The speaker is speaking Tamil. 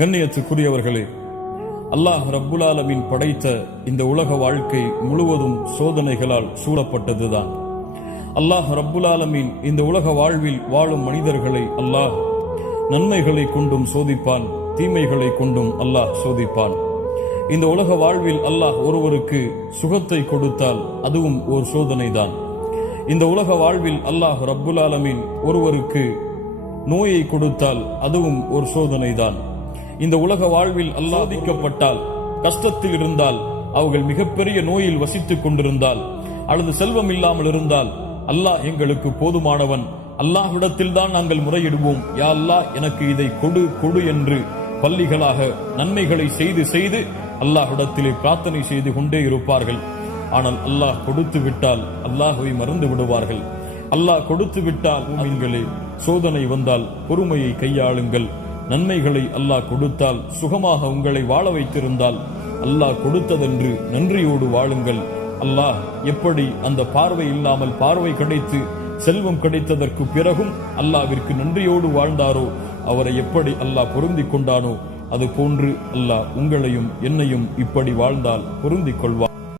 கண்ணியத்துக்குரியவர்களே, அல்லாஹ் ரப்புல் ஆலமீன் படைத்த இந்த உலக வாழ்க்கை முழுவதும் சோதனைகளால் சூழப்பட்டதுதான். அல்லாஹ் ரப்புல் ஆலமீன் இந்த உலக வாழ்வில் வாழும் மனிதர்களை அல்லாஹ் நன்மைகளை கொண்டும் சோதிப்பான், தீமைகளை கொண்டும் அல்லாஹ் சோதிப்பான். இந்த உலக வாழ்வில் அல்லாஹ் ஒருவருக்கு சுகத்தை கொடுத்தால் அதுவும் ஒரு சோதனைதான். இந்த உலக வாழ்வில் அல்லாஹ் ரப்புல் ஆலமீன் ஒருவருக்கு நோயை கொடுத்தால் அதுவும் ஒரு சோதனைதான். இந்த உலக வாழ்வில் அல்லாஹ் சோதிக்கப்பட்டால், கஷ்டத்தில் இருந்தால், அவர்கள் மிகப்பெரிய நோயில் வசித்துக் கொண்டிருந்தால், அல்லது செல்வம் இல்லாமல் இருந்தால், அல்லாஹ் எங்களுக்கு போதுமானவன், அல்லாஹ்விடத்தில் தான் நாங்கள் முறையிடுவோம், யா அல்லாஹ் எனக்கு இதை கொடு கொடு என்று பள்ளிகளாக நன்மைகளை செய்து செய்து அல்லாஹ்விடத்திலே பிரார்த்தனை செய்து கொண்டே இருப்பார்கள். ஆனால் அல்லாஹ் கொடுத்து விட்டால் அல்லாஹ்வை மறந்து விடுவார்கள். அல்லாஹ் கொடுத்து விட்டால் மூமின்களே, சோதனை வந்தால் பொறுமையை கையாளுங்கள். நன்மைகளை அல்லாஹ் கொடுத்தால், சுகமாக உங்களை வாழ வைத்திருந்தால், அல்லாஹ் கொடுத்ததென்று நன்றியோடு வாழுங்கள். அல்லாஹ் எப்படி அந்த பார்வை இல்லாமல் பார்வை கிடைத்து செல்வம் கிடைத்ததற்கு பிறகும் அல்லாஹ்விற்கு நன்றியோடு வாழ்ந்தாரோ, அவரை எப்படி அல்லாஹ் பொருந்திக் கொண்டானோ, அது போன்று அல்லாஹ் உங்களையும் என்னையும் இப்படி வாழ்ந்தால் பொருந்திக் கொள்வார்.